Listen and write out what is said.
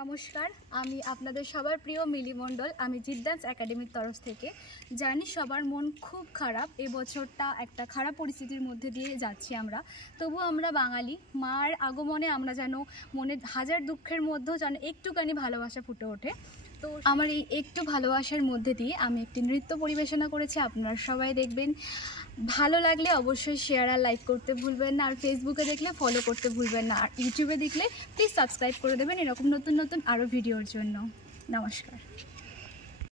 নমস্কার, আমি আপনাদের সবার প্রিয় মিলি মণ্ডল। আমি জিৎ ডান্স একাডেমির তরফ থেকে। জানি সবার মন খুব খারাপ, এবছরটা একটা খারাপ পরিস্থিতির মধ্যে দিয়ে যাচ্ছি আমরা। তবু আমরা বাঙালি, মার আগমনে আমরা যেন মনের হাজার দুঃখের মধ্যেও যেন একটুখানি ভালোবাসা ফুটে ওঠে। তো আমার এই একটু ভালোবাসার মধ্যে দিয়ে আমি একটি নৃত্য পরিবেশনা করেছি। আপনারা সবাই দেখবেন, ভালো লাগলে অবশ্যই শেয়ার আর লাইক করতে ভুলবেন না। আর ফেসবুকে দেখলে ফলো করতে ভুলবেন না। আর ইউটিউবে দেখলে প্লিজ সাবস্ক্রাইব করে দেবেন এরকম নতুন নতুন আরও ভিডিওর জন্য। নমস্কার।